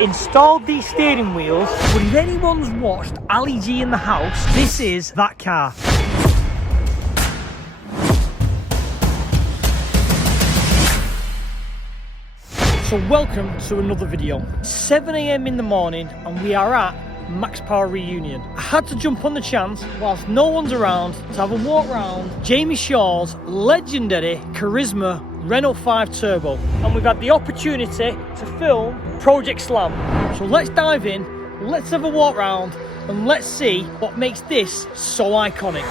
Installed these steering wheels, but if anyone's watched Ali G in the house, this is that car. So welcome to another video. 7 AM in the morning and we are at Max Power Reunion. I had to jump on the chance whilst no one's around to have a walk around Jamie Shaw's legendary Charisma Renault 5 Turbo, and we've had the opportunity to film Project Slam. So let's dive in, let's have a walk around and let's see what makes this so iconic.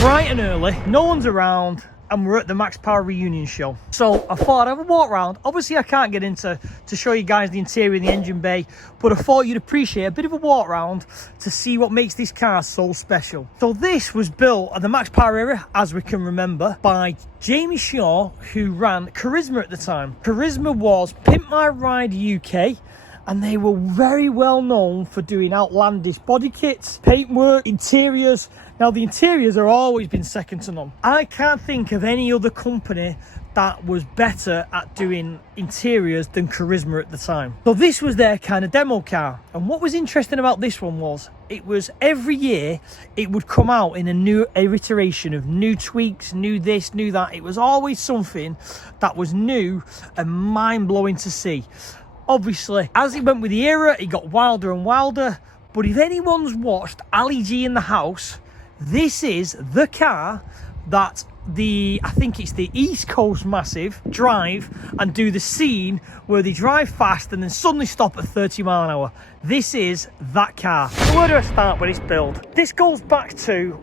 Bright and early, no one's around, and we're at the Max Power Reunion show. So I thought I'd have a walk around. Obviously I can't get into to show you guys the interior of the engine bay, but I thought you'd appreciate a bit of a walk around to see what makes this car so special. So this was built at the Max Power era, as we can remember, by Jamie Shaw, who ran Charisma at the time. Charisma was Pimp My Ride UK, and they were very well known for doing outlandish body kits, paintwork, interiors. Now the interiors have always been second to none. I can't think of any other company that was better at doing interiors than Charisma at the time. So this was their kind of demo car. And what was interesting about this one was, it was every year it would come out in a new iteration of new tweaks, new this, new that. It was always something that was new and mind-blowing to see. Obviously, as it went with the era, it got wilder and wilder. But if anyone's watched Ali G in the house, this is the car that I think it's the East Coast Massive drive and do the scene where they drive fast and then suddenly stop at 30 mile an hour. This is that car. So where do I start with this build? This goes back to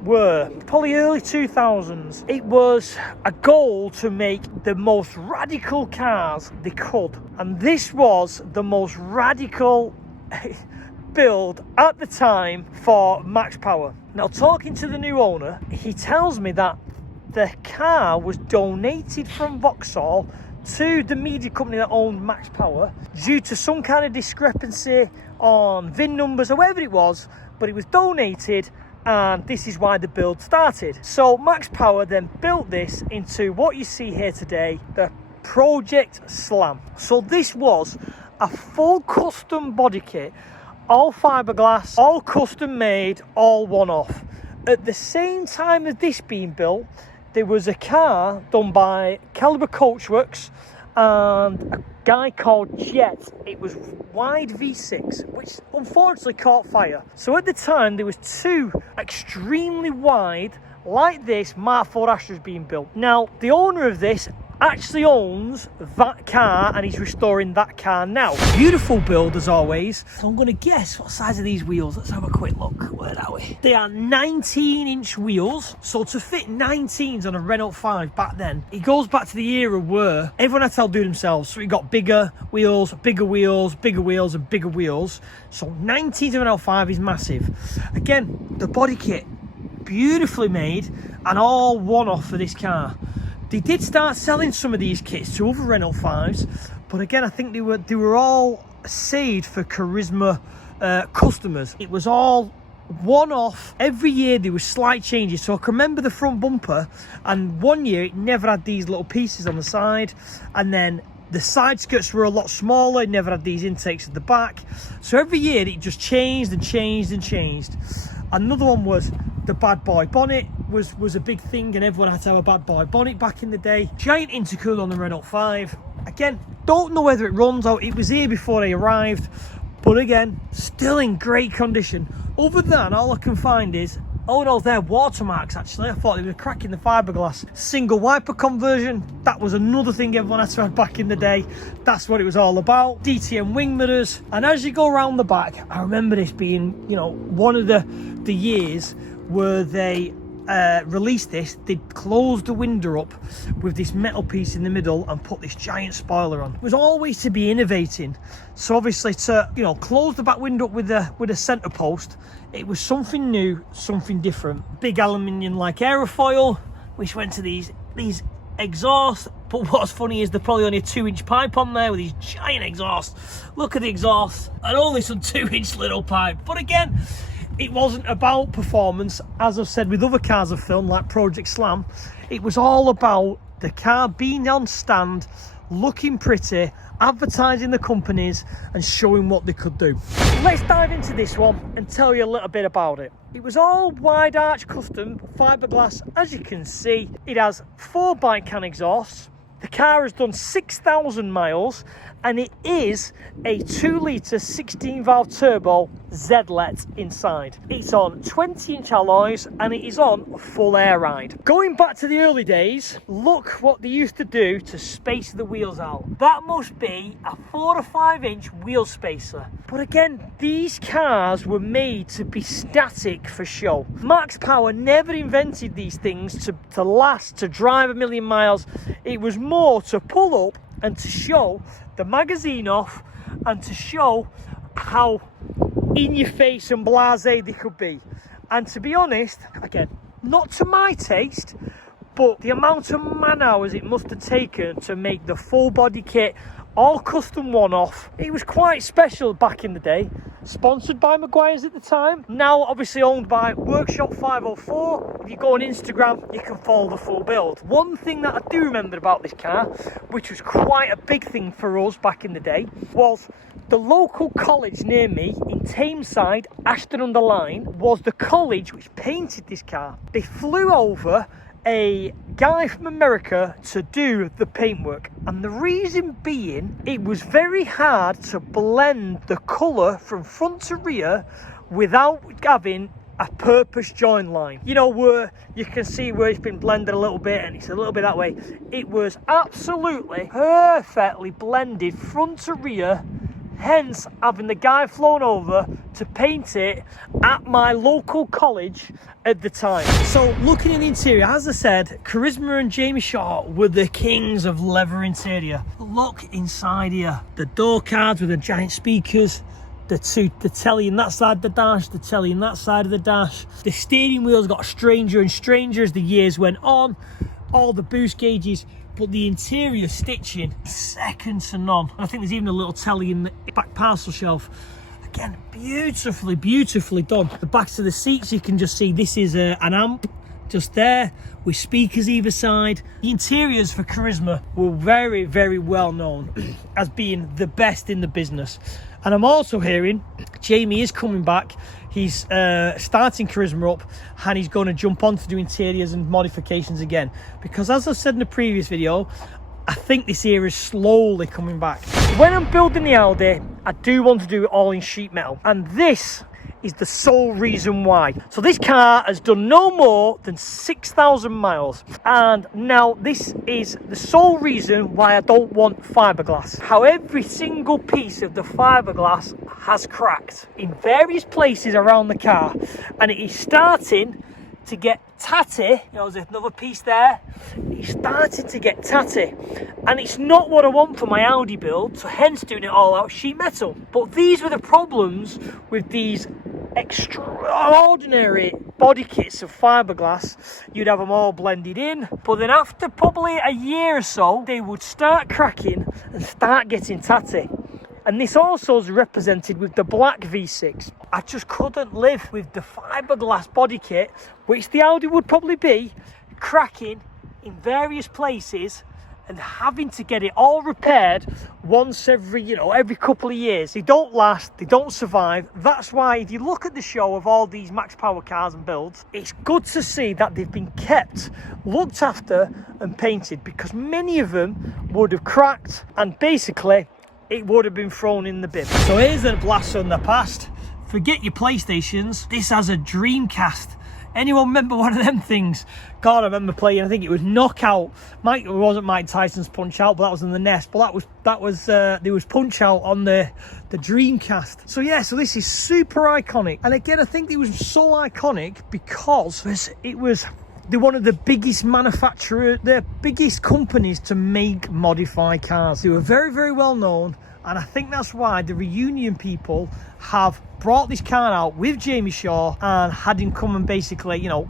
probably early 2000s. It was a goal to make the most radical cars they could. And this was the most radical build at the time for Max Power. Now, talking to the new owner, he tells me that the car was donated from Vauxhall to the media company that owned Max Power due to some kind of discrepancy on VIN numbers or whatever it was, but it was donated, and this is why the build started. So Max Power then built this into what you see here today, the Project Slam. So this was a full custom body kit, all fiberglass, all custom made, all one-off. At the same time as this being built, there was a car done by Calibre Coachworks and a guy called Jet. It was wide V6, which unfortunately caught fire. So at the time, there was two extremely wide, like this, Mark IV Astras being built. Now, the owner of this actually owns that car and he's restoring that car now. Beautiful build as always. So I'm going to guess what size are these wheels. Let's have a quick look. Where are we? They are 19-inch wheels. So to fit 19s on a Renault 5 back then, it goes back to the era where everyone had to do it themselves. So we got bigger wheels, bigger wheels, bigger wheels and bigger wheels. So 19s on a Renault 5 is massive. Again, the body kit, beautifully made and all one-off for this car. They did start selling some of these kits to other Renault 5s, but again, I think they were all saved for Charisma customers. It was all one-off. Every year there was slight changes. So I can remember the front bumper, and one year it never had these little pieces on the side, and then the side skirts were a lot smaller. It never had these intakes at the back. So every year it just changed and changed and changed. Another one was the bad boy bonnet was a big thing, and everyone had to have a bad boy bonnet back in the day. Giant intercooler on the Renault 5. Again, don't know whether it runs out. It was here before they arrived, but again, still in great condition. Other than, all I can find is Oh no, they're watermarks actually. I thought they were cracking the fiberglass. Single wiper conversion, that was another thing everyone had to have back in the day. That's what it was all about. DTM wing mirrors. And as you go around the back, I remember this being, you know, one of the years where they released this. They closed the window up with this metal piece in the middle and put this giant spoiler on. It was always to be innovating. So obviously to, you know, close the back window up with a centre post, it was something new, something different. Big aluminium like aerofoil, which went to these exhausts. But what's funny is they're probably only a 2-inch pipe on there with these giant exhausts. Look at the exhaust, and only some 2-inch little pipe. But again, it wasn't about performance. As I've said with other cars I've filmed, like Project Slam, it was all about the car being on stand, looking pretty, advertising the companies and showing what they could do. Let's dive into this one and tell you a little bit about it. It was all wide arch custom fiberglass. As you can see, it has 4 bike can exhausts. The car has done 6,000 miles and it is a 2-litre 16-valve turbo Z-let inside. It's on 20-inch alloys and it is on full air ride. Going back to the early days, look what they used to do to space the wheels out. That must be a 4 to 5-inch wheel spacer. But again, these cars were made to be static for show. Max Power never invented these things to last, to drive a million miles. It was more to pull up and to show the magazine off and to show how in your face and blasé they could be. And to be honest, again, not to my taste, but the amount of man hours it must have taken to make the full body kit, all custom one-off, it was quite special back in the day. Sponsored by Maguire's at the time, now obviously owned by Workshop 504. If you go on Instagram, you can follow the full build. One thing that I do remember about this car, which was quite a big thing for us back in the day, was the local college near me in Tameside, Ashton-under-Lyne, was the college which painted this car. They flew over a guy from America to do the paintwork, and the reason being, it was very hard to blend the colour from front to rear without having a purpose join line. You know, where you can see where it's been blended a little bit and it's a little bit that way. It was absolutely perfectly blended front to rear, hence having the guy flown over to paint it at my local college at the time. So looking in the interior, as I said, Charisma and Jamie Shaw were the kings of leather interior. Look inside here, the door cards with the giant speakers, the telly in that side of the dash, the telly in that side of the dash. The steering wheels got stranger and stranger as the years went on, all the boost gauges, but the interior stitching, second to none. I think there's even a little telly in the back parcel shelf. Again, beautifully done. The backs of the seats, you can just see this is an amp just there with speakers either side. The interiors for Charisma were very, very well known as being the best in the business. And I'm also hearing Jamie is coming back. He's starting Charisma up and he's going to jump on to do interiors and modifications again. Because as I said in the previous video, I think this era is slowly coming back. When I'm building the Audi, I do want to do it all in sheet metal. And this is the sole reason why. So this car has done no more than 6,000 miles. And now this is the sole reason why I don't want fiberglass. How every single piece of the fiberglass has cracked in various places around the car. And it is starting to get tatty. You know, there's another piece there. It's starting to get tatty. And it's not what I want for my Audi build, so hence doing it all out sheet metal. But these were the problems with these extraordinary body kits of fiberglass. You'd have them all blended in, but then after probably a year or so, they would start cracking and start getting tatty. And this also is represented with the black V6. I just couldn't live with the fiberglass body kit, which the Audi would probably be, cracking in various places and having to get it all repaired once every couple of years. They don't last, they don't survive. That's why if you look at the show of all these Max Power cars and builds, it's good to see that they've been kept, looked after and painted, because many of them would have cracked and basically it would have been thrown in the bin. So here's a blast from the past. Forget your PlayStations. This has a Dreamcast Anyone remember one of them things? God, I remember playing, I think it was Knockout. It wasn't Mike Tyson's Punch Out, but that was in the NES. But there was Punch Out on the Dreamcast. So yeah, so this is super iconic. And again, I think it was so iconic because they're one of the biggest manufacturers, the biggest companies to make modified cars. They were very, very well known. And I think that's why the Reunion people have brought this car out with Jamie Shaw and had him come and basically, you know,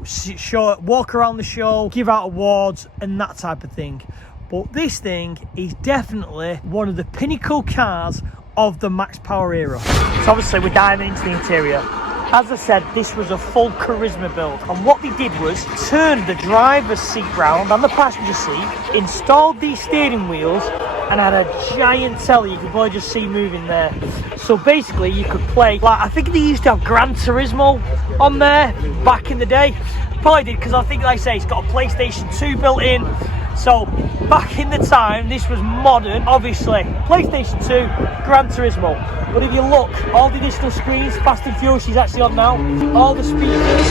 walk around the show, give out awards and that type of thing. But this thing is definitely one of the pinnacle cars of the Max Power era. So obviously we're diving into the interior. As I said, this was a full Charisma build, and what they did was turn the driver's seat round and the passenger seat, installed these steering wheels, and had a giant telly you could probably just see moving there. So basically you could play, like, I think they used to have Gran Turismo on there back in the day. Probably did, because I think, like I say, it's got a PlayStation 2 built in. So back in the time, this was modern, obviously. PlayStation 2, Gran Turismo. But if you look, all the digital screens, Fast and Furious is actually on now. All the speakers,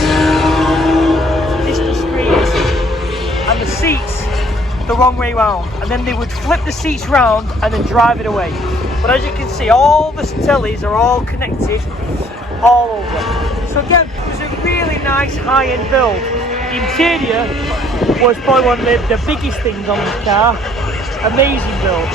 digital screens, and the seats the wrong way round. And then they would flip the seats round and then drive it away. But as you can see, all the tellies are all connected all over. So again, it was a really nice high-end build. The interior was probably one of the biggest things on this car. Amazing build.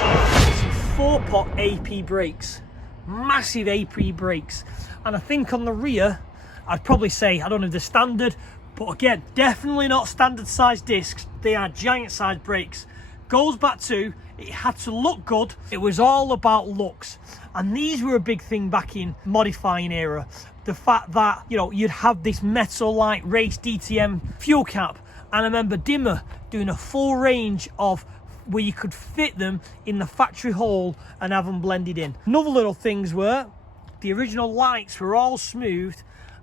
Some 4-pot AP brakes, massive AP brakes, and I think on the rear, I'd probably say, I don't know if they're standard, but again, definitely not standard size discs. They are giant size brakes. Goes back to, it had to look good. It was all about looks, and these were a big thing back in modifying era. The fact that, you know, you'd have this metal like race DTM fuel cap, and I remember Dimmer doing a full range of where you could fit them in the factory hole and have them blended in. Another little things were the original lights were all smooth,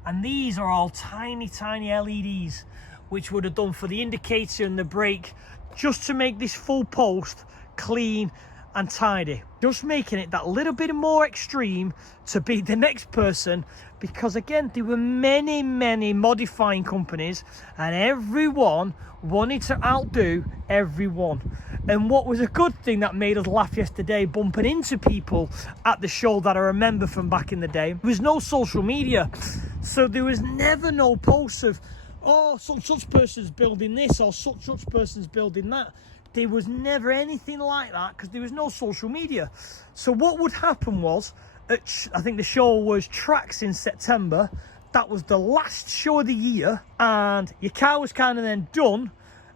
and these are all tiny LEDs, which would have done for the indicator and the brake, just to make this full post clean and tidy, just making it that little bit more extreme to beat the next person. Because again, there were many modifying companies, and everyone wanted to outdo everyone. And what was a good thing that made us laugh yesterday, bumping into people at the show that I remember from back in the day, there was no social media, so there was never no posts of, oh, such person's building this or such person's building that. There was never anything like that because there was no social media. So what would happen was, I think the show was Tracks in September. That was the last show of the year, and your car was kind of then done.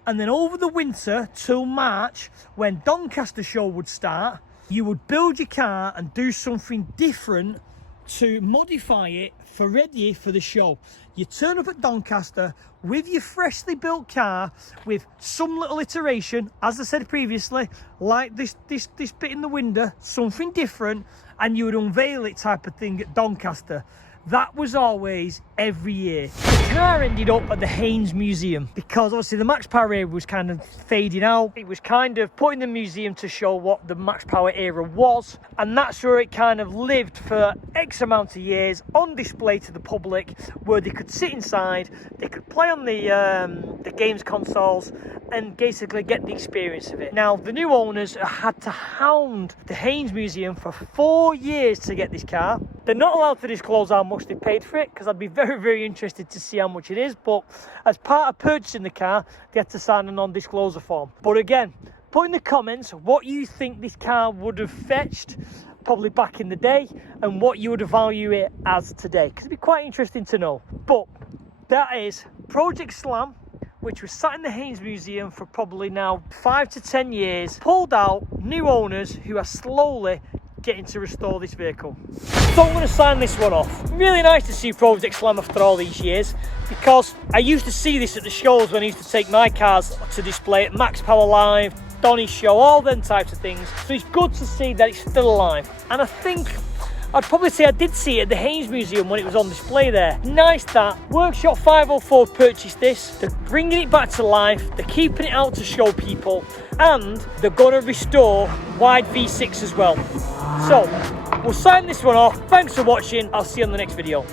And then over the winter till March, when Doncaster show would start, you would build your car and do something different to modify it for ready for the show. You turn up at Doncaster with your freshly built car with some little iteration, as I said previously, like this bit in the window, something different, and you would unveil it type of thing at Doncaster. That was always every year. The car ended up at the Haynes Museum because obviously the Max Power era was kind of fading out. It was kind of put in the museum to show what the Max Power era was, and that's where it kind of lived for X amount of years on display to the public, where they could sit inside, they could play on the games consoles and basically get the experience of it. Now, the new owners had to hound the Haynes Museum for 4 years to get this car. They're not allowed to disclose how much they paid for it, because I'd be very interested to see how much it is, but as part of purchasing the car, they had to sign a non-disclosure form. But again, put in the comments what you think this car would have fetched probably back in the day and what you would value it as today, because it'd be quite interesting to know. But that is Project Slam, which was sat in the Haynes Museum for probably now 5 to 10 years, pulled out, new owners who are slowly getting to restore this vehicle. So I'm going to sign this one off. Really nice to see Project Slam after all these years, because I used to see this at the shows when I used to take my cars to display at Max Power Live, Donny's show, all them types of things. So it's good to see that it's still alive. And I think I'd probably say I did see it at the Haynes Museum when it was on display there. Nice that Workshop 504 purchased this. They're bringing it back to life. They're keeping it out to show people. And they're going to restore wide V6 as well. So, we'll sign this one off. Thanks for watching. I'll see you on the next video.